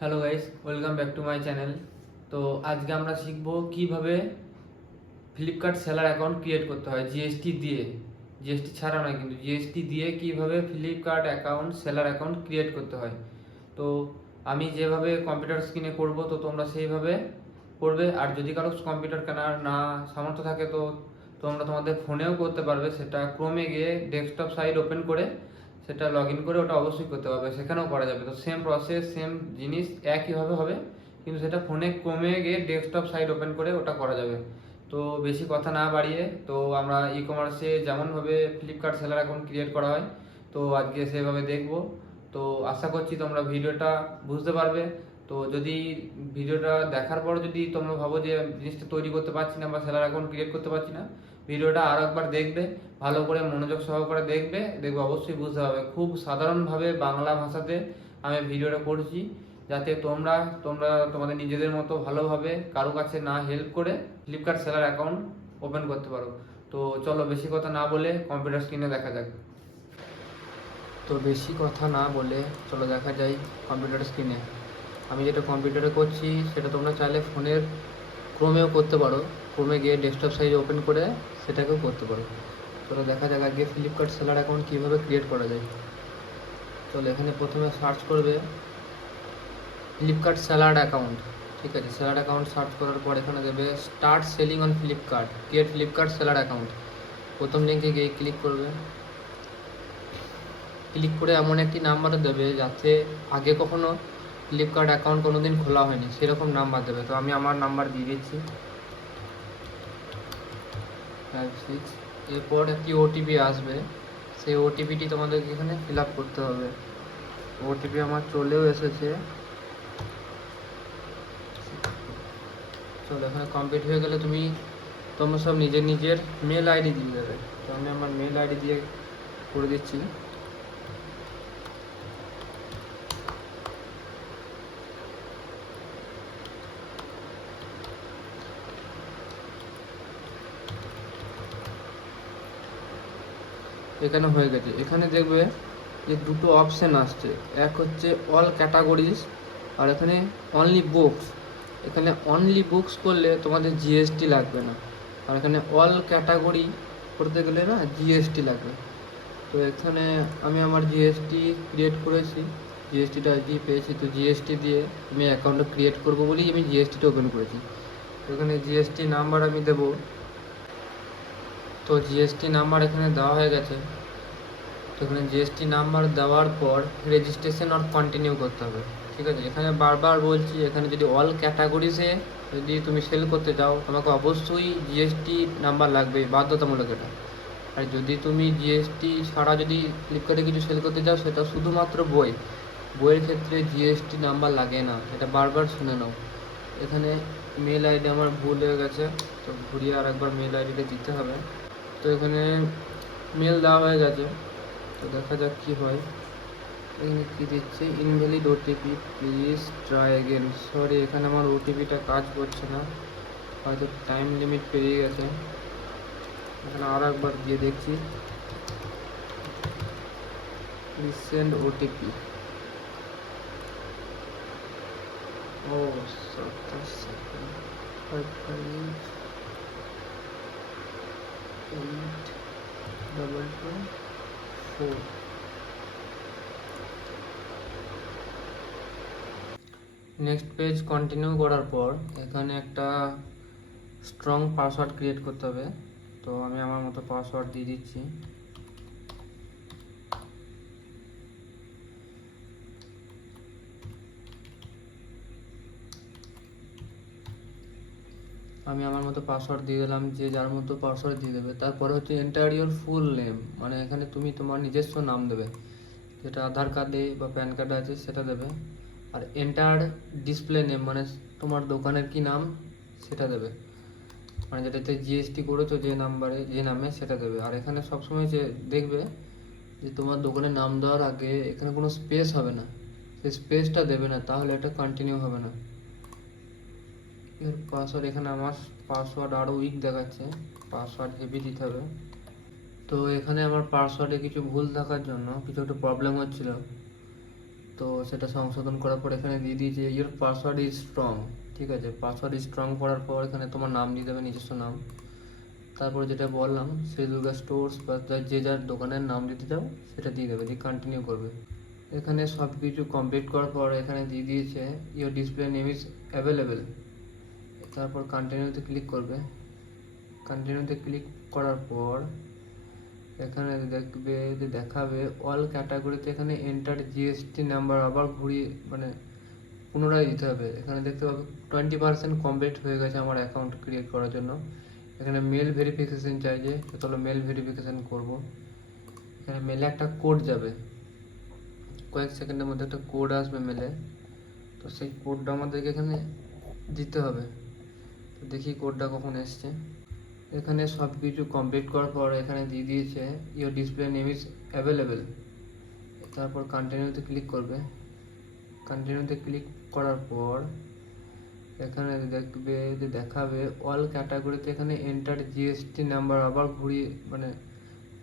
Hello guys, welcome back to my channel. তো আজকে আমরা শিখব কিভাবে ফ্লিপকার্ট সেলার অ্যাকাউন্ট ক্রিয়েট করতে হয় জিএসটি দিয়ে। জিএসটি ছাড়া নয়, কিন্তু জিএসটি দিয়ে কিভাবে Flipkart account seller account create করতে হয়। তো আমি যেভাবে কম্পিউটার স্ক্রিনে করব, তো তোমরা সেইভাবে করবে। আর যদি কারো কম্পিউটার কেনার না সামর্থ্য থাকে, তো তোমরা তোমাদের ফোনেও করতে পারবে। সেটা ক্রোমে গিয়ে ডেস্কটপ সাইট ওপেন করে সেটা লগ ইন করে ওটা অবশ্যই করতে পারবে, সেখানেও করা যাবে। তো সেম প্রসেস, সেম জিনিস একইভাবে হবে, কিন্তু সেটা ফোনে ক্রোমে গিয়ে ডেস্কটপ সাইট ওপেন করে ওটা করা যাবে। তো বেশি কথা না বাড়িয়ে, তো আমরা ই কমার্সে যেমনভাবে ফ্লিপকার্ট সেলার অ্যাকাউন্ট ক্রিয়েট করা হয়, তো আজকে সেভাবে দেখব। তো আশা করছি তোমরা ভিডিওটা বুঝতে পারবে। তো যদি ভিডিওটা দেখার পর যদি তোমরা ভাবো যে জিনিসটা তৈরি করতে পারছি না বা সেলার অ্যাকাউন্ট ক্রিয়েট করতে পারছি না, ভিডিওটা আরও একবার দেখবে, ভালো করে মনোযোগ সহকারে দেখবে, অবশ্যই বুঝতে হবে। খুব সাধারণভাবে বাংলা ভাষাতে আমি ভিডিওটা করছি, যাতে তোমরা তোমরা তোমাদের নিজেদের মতো ভালোভাবে কারো কাছে না হেল্প করে ফ্লিপকার্ট সেলার অ্যাকাউন্ট ওপেন করতে পারো। তো চলো বেশি কথা না বলে কম্পিউটার স্ক্রিনে দেখা যাক। তো বেশি কথা না বলে চলো দেখা যায় কম্পিউটার স্ক্রিনে। আমি যেটা কম্পিউটারে করছি সেটা তোমরা চাইলে ফোনের ক্রোমেও করতে পারো, ক্রোমে গিয়ে ডেস্কটপ সাইজ ওপেন করে সেটাকেও করতে পারো। চলো দেখা যাক আগে ফ্লিপকার্ট সেলার অ্যাকাউন্ট কীভাবে ক্রিয়েট করা যায়। চলো এখানে প্রথমে সার্চ করবে ফ্লিপকার্ট সেলার অ্যাকাউন্ট। ঠিক আছে, সেলার অ্যাকাউন্ট সার্চ করার পর এখানে দেবে start selling on Flipkart, create Flipkart seller account. প্রথম লিঙ্কে গিয়ে ক্লিক করবে। ক্লিক করে এমন একটি নাম্বার দেবে যাতে আগে কখনো ফ্লিপকার্ট অ্যাকাউন্ট কোনো দিন খোলা হয়নি, সেরকম নাম্বার দেবে। তো আমি আমার নাম্বার দিয়ে দিচ্ছি 56। এরপর একটি ওটিপি আসবে, সেই ওটিপিটি তোমাদেরকে এখানে ফিল আপ করতে হবে। ওটিপি আমার চলেও এসেছে। চলো এখানে কমপ্লিট হয়ে গেলে তোমরা সব নিজের নিজের মেল আইডি দিয়ে দেবে। তো আমি আমার মেল আইডি দিয়ে করে দিচ্ছি। এখানে হয়ে গেছে। এখানে দেখবে যে দুটো অপশান আসছে, এক হচ্ছে অল ক্যাটাগরিজ, আর এখানে অনলি বুকস। এখানে অনলি বুকস করলে তোমাদের জিএসটি লাগবে না, আর এখানে অল ক্যাটাগরি করতে গেলে না জিএসটি লাগবে। তো এখানে আমি আমার জিএসটি ক্রিয়েট করেছি, জিএসটিটা আজকেই পেয়েছি। তো জিএসটি দিয়ে আমি অ্যাকাউন্টটা ক্রিয়েট করবো বলেই আমি জিএসটিটা ওপেন করেছি। তো এখানে জিএসটি নাম্বার আমি দেবো। তো জিএসটি নাম্বার এখানে দেওয়া হয়ে গেছে। তো এখানে জিএসটি নাম্বার দেওয়ার পর রেজিস্ট্রেশন আর কন্টিনিউ করতে হবে। ঠিক আছে, এখানে বারবার বলছি, এখানে যদি অল ক্যাটাগরিজে যদি তুমি সেল করতে চাও, তোমাকে অবশ্যই জিএসটি নাম্বার লাগবে, বাধ্যতামূলক এটা। আর যদি তুমি জিএসটি ছাড়া যদি ফ্লিপকার্টে কিছু সেল করতে চাও, সেটা শুধুমাত্র বইয়ের ক্ষেত্রে জিএসটি নাম্বার লাগে না, এটা বারবার শুনে নাও। এখানে মেল আইডি আমার ভুল হয়ে গেছে, তো ঘুরিয়ে আর একবার মেল আইডিটা দিতে হবে। তো এখানে মেল দেওয়া হয়ে গেছে। তো দেখা যাক কী হয়। এখানে কী দিচ্ছে, invalid OTP, please try again. Sorry, এখানে আমার ওটিপিটা কাজ করছে না, হয়তো টাইম লিমিট পেরিয়ে গেছে। এখানে আর একবার দিয়ে দেখছি, প্লিজ সেন্ড ওটিপি। ও 7 সেকেন্ড, 558224। নেক্সট পেজ কন্টিনিউ করার পর এখানে একটা স্ট্রং পাসওয়ার্ড ক্রিয়েট করতে হবে। তো আমি আমার মতো পাসওয়ার্ড দিয়ে দিচ্ছি। আমি আমার মতো পাসওয়ার্ড দিয়ে দিলাম, যে যার মতো পাসওয়ার্ড দিয়ে দেবে। তারপরে হচ্ছে এন্টার ইওর ফুল নেম, মানে এখানে তুমি তোমার নিজস্ব নাম দেবে, যেটা আধার কার্ডে বা প্যান কার্ডে আছে সেটা দেবে। আর এন্টার ডিসপ্লে নেম, মানে তোমার দোকানের কি নাম সেটা দেবে, মানে যেটাতে জিএসটি করেছো যে নাম্বারে যে নামে সেটা দেবে। আর এখানে সবসময় যে দেখবে যে তোমার দোকানের নাম দেওয়ার আগে এখানে কোনো স্পেস হবে না, সেই স্পেসটা দেবে না, তাহলে এটা কন্টিনিউ হবে না। এর পাসওয়ার্ড, এখানে আমার পাসওয়ার্ড আরও উইক দেখাচ্ছে, পাসওয়ার্ড হেভি দিতে হবে। তো এখানে আমার পাসওয়ার্ডে কিছু ভুল থাকার জন্য কিছু একটা প্রবলেম হচ্ছিল। তো সেটা সংশোধন করার পর এখানে দিয়ে দিয়েছে ইয়োর পাসওয়ার্ড ইজ স্ট্রং। ঠিক আছে, পাসওয়ার্ড ইজ স্ট্রং করার পর এখানে তোমার নাম দিয়ে দেবে, নিজস্ব নাম। তারপরে যেটা বললাম শ্রী দুর্গা স্টোর্স বা যে যার দোকানের নাম দিতে চাও সেটা দিয়ে দেবে, দিয়ে কন্টিনিউ করবে। এখানে সব কিছু কমপ্লিট করার পর এখানে দিয়ে দিয়েছে your display name is available. তারপর কন্টিনিউতে ক্লিক করবে। কন্টিনিউতে ক্লিক করার পর এখানে দেখবে যে দেখাবে অল ক্যাটাগরিতে এখানে এন্টার জিএসটি নাম্বার আবার ঘুরিয়ে মানে পুনরায় দিতে হবে। এখানে দেখতে পাবে 20% কমপ্লিট হয়ে গেছে আমার অ্যাকাউন্ট ক্রিয়েট করার জন্য। এখানে মেল ভেরিফিকেশন চাইছে, চলো মেল ভেরিফিকেশন করব। এখানে মেলে একটা কোড যাবে, কয়েক সেকেন্ডের মধ্যে একটা কোড আসবে মেলে। তো সেই কোডটা আমাদেরকে এখানে দিতে হবে। তো দেখি কোডটা কখন এসছে। এখানে সব কিছু কমপ্লিট করার পর এখানে দিয়ে দিয়েছে your display name is available. তারপর কন্টিনিউতে ক্লিক করবে। কন্টিনিউতে ক্লিক করার পর এখানে দেখবে যে দেখাবে অল ক্যাটাগরিতে এখানে এন্টার জিএসটি নাম্বার আবার ঘুরিয়ে মানে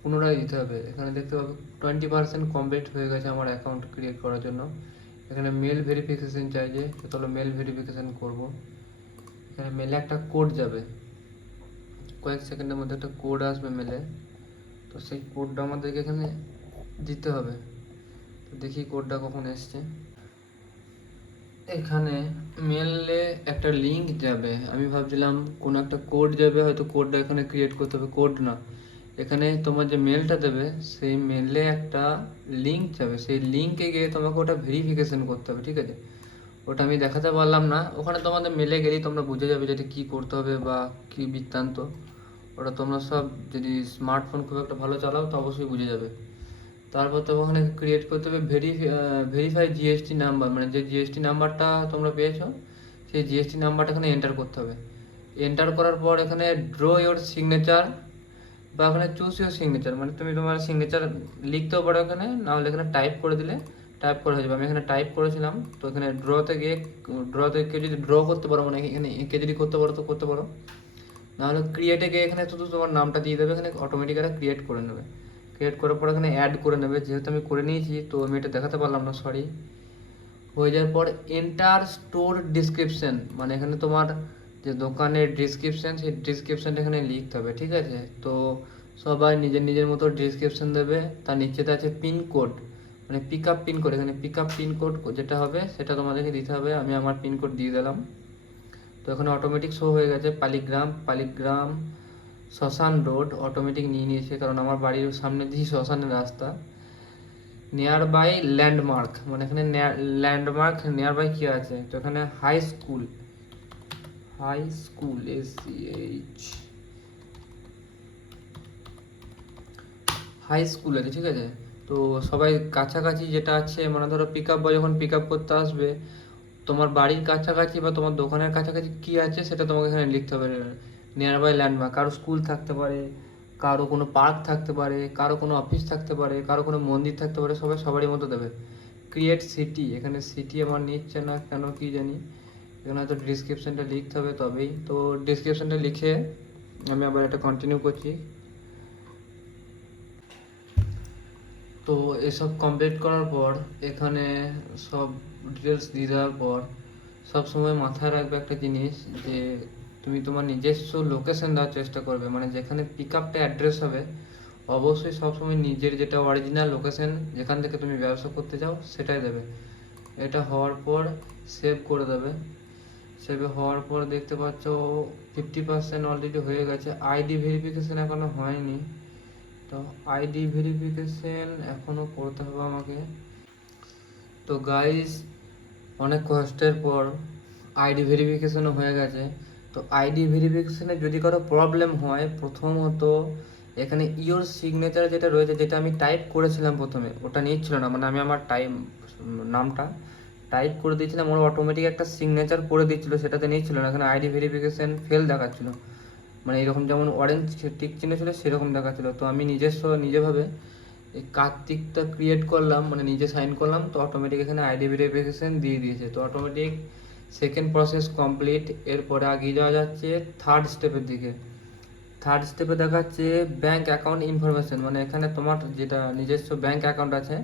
পুনরায় দিতে হবে। এখানে দেখতে পাবে 20% কমপ্লিট হয়ে গেছে আমার অ্যাকাউন্ট ক্রিয়েট করার জন্য। এখানে মেল ভেরিফিকেশন চাইছে, চলো মেল ভেরিফিকেশন করব। এখানে মেলে একটা কোড যাবে, কয়েক সেকেন্ডের মধ্যে একটা কোড আসবে মেলে। তো সেই কোডটা আমাদেরকে এখানে দিতে হবে। তো দেখি কোডটা কখন এসছে। এখানে মেলে একটা লিঙ্ক যাবে, আমি ভাবছিলাম কোনো একটা কোড যাবে, হয়তো কোডটা এখানে ক্রিয়েট করতে হবে। কোড না, এখানে তোমার যে মেলটা দেবে সেই মেলে একটা লিঙ্ক যাবে, সেই লিঙ্কে গিয়ে তোমাকে ওটা ভেরিফিকেশন করতে হবে। ঠিক আছে, ওটা আমি দেখাতে পারলাম না, ওখানে তোমাদের মেলে গেলেই তোমরা বুঝে যাবে যেটা কী করতে হবে বা কী বৃত্তান্ত। ওটা তোমরা সব যদি স্মার্টফোন খুব একটা ভালো চালাও তো অবশ্যই বুঝে যাবে। তারপর তো ওখানে ক্রিয়েট করতে হবে ভেরিফাই জিএসটি নাম্বার, মানে যে জিএসটি নাম্বারটা তোমরা পেয়েছো সেই জিএসটি নাম্বারটা এখানে এন্টার করতে হবে। এন্টার করার পর এখানে ড্র ইওর সিগনেচার বা এখানে চুজ ইওর সিগনেচার, মানে তুমি তোমার সিগনেচার লিখতেও পারো এখানে, না হলে এখানে টাইপ করে দিলে টাইপ করে হয়ে যাবে। আমি এখানে টাইপ করেছিলাম, তো এখানে ড্রতে কেউ যদি ড্র করতে পারো, মানে এখানে এঁকে যদি করতে পারো তো করতে পারো, নাহলে ক্রিয়েটে গিয়ে এখানে শুধু তোমার নামটা দিয়ে দেবে, এখানে অটোমেটিক এটা ক্রিয়েট করে নেবে। ক্রিয়েট করার পর এখানে অ্যাড করে নেবে, যেহেতু আমি করে নিয়েছি তো আমি এটা দেখাতে পারলাম না, সরি। হয়ে যাওয়ার পর এন্টার স্টোর ডিসক্রিপশন, মানে এখানে তোমার যে দোকানের ডিসক্রিপশন সেই ডিসক্রিপশনটা এখানে লিখতে হবে। ঠিক আছে, তো সবাই নিজের নিজের মতো ডিসক্রিপশন দেবে। তার নিচেতে আছে পিনকোড, মানে পিক আপ পিনকোড, এখানে পিক আপ পিনকোড যেটা হবে সেটা তোমাদেরকে দিতে হবে। আমি আমার পিনকোড দিয়ে দিলাম। তো এখানে অটোমেটিক শো হয়ে গেছে পালিগ্রাম শ্মশান রোড, অটোমেটিক নিয়ে নিয়েছে কারণ আমার বাড়ির সামনে দিয়ে শ্মশানের রাস্তা। নিয়ার বাই ল্যান্ডমার্ক, মানে এখানে ল্যান্ডমার্ক নিয়ার বাই কী আছে, তো এখানে high school SCH high school আছে। ঠিক আছে, তো সবাই কাছাকাছি যেটা আছে, মানে ধরো পিক আপ বয় যখন পিক আপ করতে আসবে তোমার বাড়ির কাছাকাছি বা তোমার দোকানের কাছাকাছি কী আছে সেটা তোমাকে এখানে লিখতে হবে। নিয়ার বাই ল্যান্ডমার্ক, কারো স্কুল থাকতে পারে, কারো কোনো পার্ক থাকতে পারে, কারো কোনো অফিস থাকতে পারে, কারো কোনো মন্দির থাকতে পারে, সবাই সবারই মতো দেবে। ক্রিয়েট সিটি, এখানে সিটি আমার নিচ্ছে না কেন কি জানি, এখানে হয়তো ডিসক্রিপশানটা লিখতে হবে তবেই। তো ডিসক্রিপশানটা লিখে আমি আবার এটা কন্টিনিউ করছি। তো এসব কমপ্লিট করার পর এখানে সব ডিটেলস দিয়ে দেওয়ার পর সব সময় মাথায় রাখবে একটা জিনিস, যে তুমি তোমার নিজস্ব লোকেশন দেওয়ার চেষ্টা করবে, মানে যেখানে পিক আপটা অ্যাড্রেস হবে অবশ্যই সবসময় নিজের যেটা অরিজিনাল লোকেশন যেখান থেকে তুমি ব্যবসা করতে চাও সেটাই দেবে। এটা হওয়ার পর সেভ করে দেবে। সেভ হওয়ার পর দেখতে পাচ্ছ 50% অলরেডি হয়ে গেছে। আইডি ভেরিফিকেশন এখনো হয়নি, তো আইডি ভেরিফিকেশন এখনও করতে হবে আমাকে। তো গাইস অনেক কষ্টের পর আইডি ভেরিফিকেশনও হয়ে গেছে। তো আইডি ভেরিফিকেশনে যদি কারো প্রবলেম হয়, প্রথমত এখানে ইওর সিগনেচার যেটা রয়েছে, যেটা আমি টাইপ করেছিলাম প্রথমে, ওটা নিচ্ছিল না, মানে আমি আমার নামটা টাইপ করে দিয়েছিলাম, ওরা অটোমেটিক একটা সিগনেচার করে দিচ্ছিলো, সেটাতে নিচ্ছিল না। এখানে আইডি ভেরিফিকেশন ফেল দেখাচ্ছিলো, মানে এরকম যেমন অরেঞ্জ টিক চিহ্ন ছিল সেরকম দেখাচ্ছিলো। তো আমি নিজেভাবে এই কার্তিকটা ক্রিয়েট করলাম, মানে নিজে সাইন করলাম, তো অটোমেটিক এখানে আইডি ভেরিফিকেশন দিয়ে দিয়েছে। তো অটোমেটিক সেকেন্ড প্রসেস কমপ্লিট। এরপরে এগিয়ে যাওয়া যাচ্ছে থার্ড স্টেপের দিকে। থার্ড স্টেপে দেখাচ্ছে ব্যাঙ্ক অ্যাকাউন্ট ইনফরমেশন, মানে এখানে তোমার যেটা নিজস্ব ব্যাঙ্ক অ্যাকাউন্ট আছে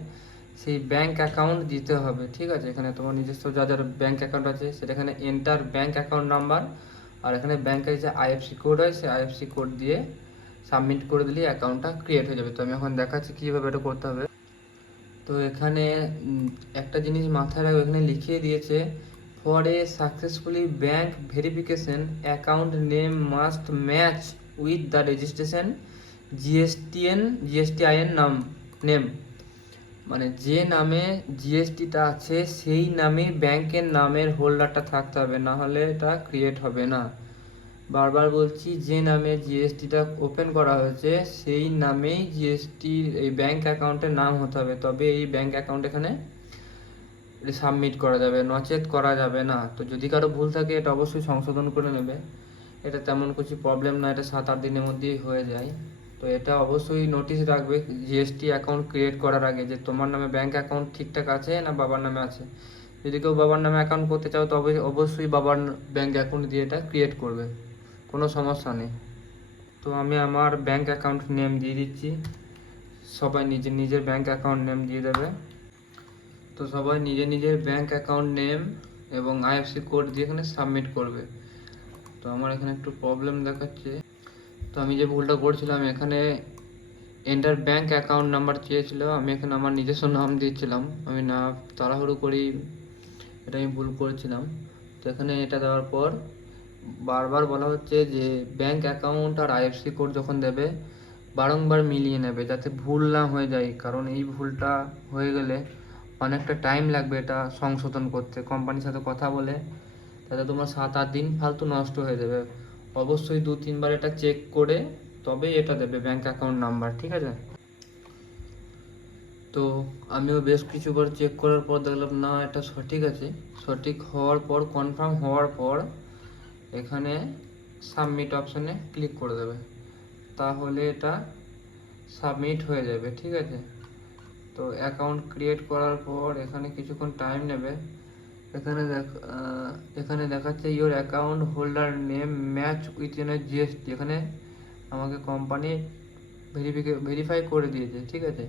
সেই ব্যাংক অ্যাকাউন্ট দিতে হবে, ঠিক আছে। এখানে তোমার নিজস্ব যা যার ব্যাংক অ্যাকাউন্ট আছে সেটা এখানে এন্টার ব্যাংক অ্যাকাউন্ট নাম্বার, আর এখানে ব্যাংকের যে আইএফসি কোড হয় সেই আইএফসি কোড দিয়ে সাবমিট করে দিলেই অ্যাকাউন্টটা ক্রিয়েট হয়ে যাবে। তো আমি এখন দেখাচ্ছি কীভাবে এটা করতে হবে। তো এখানে একটা জিনিস মাথায় রাখবে, এখানে লিখিয়ে দিয়েছে for a successfully bank verification account name must match with the registration GSTIN name, মানে যে নামে জিএসটিটা আছে সেই নামে ব্যাংকের নামের হোল্ডারটা থাকতে হবে, না হলে এটা ক্রিয়েট হবে না। বারবার বলছি, যে নামে জিএসটিটা ওপেন করা হয়েছে সেই নামেই জিএসটির এই ব্যাংক অ্যাকাউন্টের নাম হতে হবে, তবে এই ব্যাংক অ্যাকাউন্ট এখানে সাবমিট করা যাবে, নচেত করা যাবে না। তো যদি কারো ভুল থাকে এটা অবশ্যই সংশোধন করে নেবে, এটা তেমন কিছু প্রবলেম না, এটা 7-8 দিনের মধ্যেই হয়ে যায়। তো এটা অবশ্যই নোটিশ রাখবে জিএসটি অ্যাকাউন্ট ক্রিয়েট করার আগে যে তোমার নামে ব্যাংক অ্যাকাউন্ট ঠিকঠাক আছে না বাবার নামে আছে। যদি কেউ বাবার নামে অ্যাকাউন্ট করতে চাও তবে অবশ্যই বাবার ব্যাংক অ্যাকাউন্ট দিয়ে এটা ক্রিয়েট করবে, কোনো সমস্যা নেই। তো আমি আমার ব্যাংক অ্যাকাউন্ট নেম দিয়ে দিচ্ছি, সবাই নিজের নিজের ব্যাংক অ্যাকাউন্ট নেম দিয়ে দেবে। তো সবাই নিজের নিজের ব্যাংক অ্যাকাউন্ট নেম এবং আইএফসি কোড দিয়ে এখানে সাবমিট করবে। তো আমার এখানে একটু প্রবলেম দেখাচ্ছে, তো আমি যে ভুলটা করছিলাম এখানে এন্টার ব্যাংক অ্যাকাউন্ট নাম্বার চেয়েছিল, আমি এখানে আমার নিজস্ব নাম দিয়েছিলাম, আমি না তাড়াহুড়ো করি এটা আমি ভুল করেছিলাম। তো এখানে এটা দেওয়ার পর বারবার বলা হচ্ছে যে ব্যাংক অ্যাকাউন্ট আর আইএফসি কোড যখন দেবে বারংবার মিলিয়ে নেবে যাতে ভুল না হয়ে যায়, কারণ এই ভুলটা হয়ে গেলে অনেকটা টাইম লাগবে এটা সংশোধন করতে। কোম্পানির সাথে কথা বলে তাতে তোমার 7-8 দিন ফালতু নষ্ট হয়ে যাবে। অবশ্যই 2-3 বার এটা চেক করে তবেই এটা দেবে ব্যাংক অ্যাকাউন্ট নাম্বার, ঠিক আছে। তো আমিও বেশ কিছুবার চেক করার পর দেখলাম না এটা সঠিক আছে। সঠিক হওয়ার পর কনফার্ম হওয়ার পর এখানে সাবমিট অপশানে ক্লিক করে দেবে, তাহলে এটা সাবমিট হয়ে যাবে, ঠিক আছে। তো অ্যাকাউন্ট ক্রিয়েট করার পর এখানে কিছুক্ষণ টাইম নেবে। এখানে দেখাচ্ছে your account holder name match with GST, এখানে আমাকে কোম্পানি ভেরিফাই করে দিয়েছে, ঠিক আছে।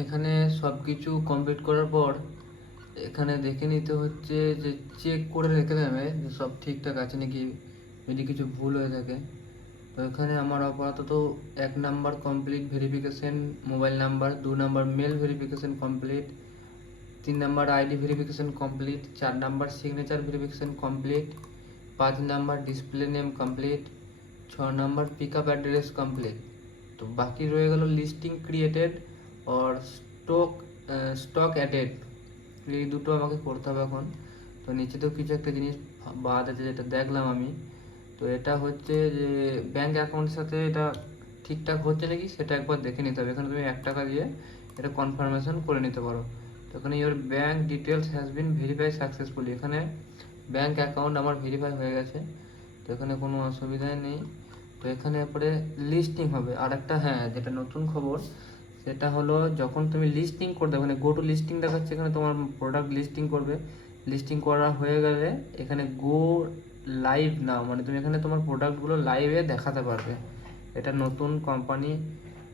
এখানে সব কিছু কমপ্লিট করার পর এখানে দেখে নিতে হচ্ছে যে চেক করে রেখে দেবে যে সব ঠিকঠাক আছে নাকি, যদি কিছু ভুল হয়ে থাকে। তো এখানে আমার আপাতত 1 number complete verification mobile number, 2 number mail verification complete, 3 number ID verification complete, 4 number signature verification complete, 5 number display name complete, 6 number pick up address complete. তো বাকি রয়ে গেল লিস্টিং ক্রিয়েটেড আর স্টক অ্যাডেড, এই দুটো আমাকে করতে হবে এখন। তো নিচেতেও কিছু একটা জিনিস বাদ আছে যেটা দেখলাম আমি, তো এটা হচ্ছে যে ব্যাংক অ্যাকাউন্টের সাথে এটা ঠিকঠাক হচ্ছে নাকি সেটা একবার দেখে নিতে হবে। এখানে তুমি 1 টাকা দিয়ে এটা কনফার্মেশন করে নিতে পারো। তো এখানে your bank details has been verify successfully, এখানে ব্যাংক অ্যাকাউন্ট আমার ভেরিফাই হয়ে গেছে, তো এখানে কোনো অসুবিধাই নেই। তো এখানে পরে লিস্টিং হবে। আর একটা হ্যাঁ, যেটা নতুন খবর সেটা হলো যখন তুমি লিস্টিং করবে, মানে গো টু লিস্টিং দেখাচ্ছে, এখানে তোমার প্রোডাক্ট লিস্টিং করবে, লিস্টিং করা হয়ে গেলে এখানে গো লাইভ নাও, মানে তুমি এখানে তোমার প্রোডাক্টগুলো লাইভে দেখাতে পারবে। এটা নতুন কোম্পানি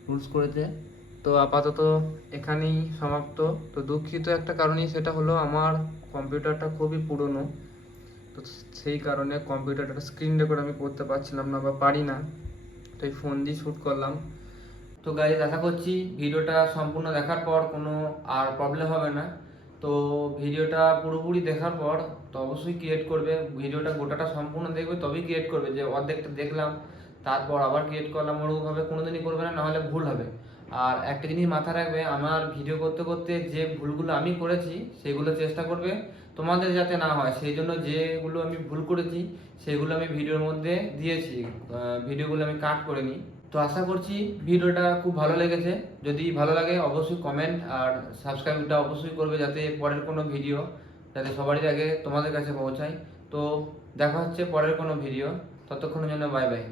রুলস করেছে। তো আপাতত এখানেই সমাপ্ত। তো দুঃখিত একটা কারণই, সেটা হলো আমার কম্পিউটারটা খুবই পুরনো, তো সেই কারণে কম্পিউটারটা স্ক্রিন রেকর্ড আমি করতে পারছিলাম না বা পারি না, তো এই ফোন দিয়ে শ্যুট করলাম। তো গাইজ আশা করছি ভিডিওটা সম্পূর্ণ দেখার পর কোনো আর প্রবলেম হবে না। তো ভিডিওটা পুরোপুরি দেখার পর তো অবশ্যই ক্রিয়েট করবে, ভিডিওটা গোটাটা সম্পূর্ণ দেখবে তবেই ক্রিয়েট করবে। যে অর্ধেকটা দেখলাম তারপর আবার ক্রিয়েট করলাম ওরকমভাবে কোনোদিনই করবে না, নাহলে ভুল হবে। আর একটা জিনিস মাথায় রাখবে, আমার ভিডিও করতে করতে যে ভুলগুলো আমি করেছি সেগুলো চেষ্টা করবে তোমাদের যাতে না হয়, সেই জন্য যেগুলো আমি ভুল করেছি সেগুলো আমি ভিডিওর মধ্যে দিয়েছি, ভিডিওগুলো আমি কাট করে নিই। তো আশা করছি ভিডিওটা খুব ভালো লেগেছে। যদি ভালো লাগে অবশ্যই কমেন্ট আর সাবস্ক্রাইবটা অবশ্যই করবে, যাতে পরের কোনো ভিডিও যাতে সবারই আগে তোমাদের কাছে পৌঁছায়। তো দেখা হচ্ছে পরের কোনো ভিডিও, ততক্ষণের জন্য বাই বাই।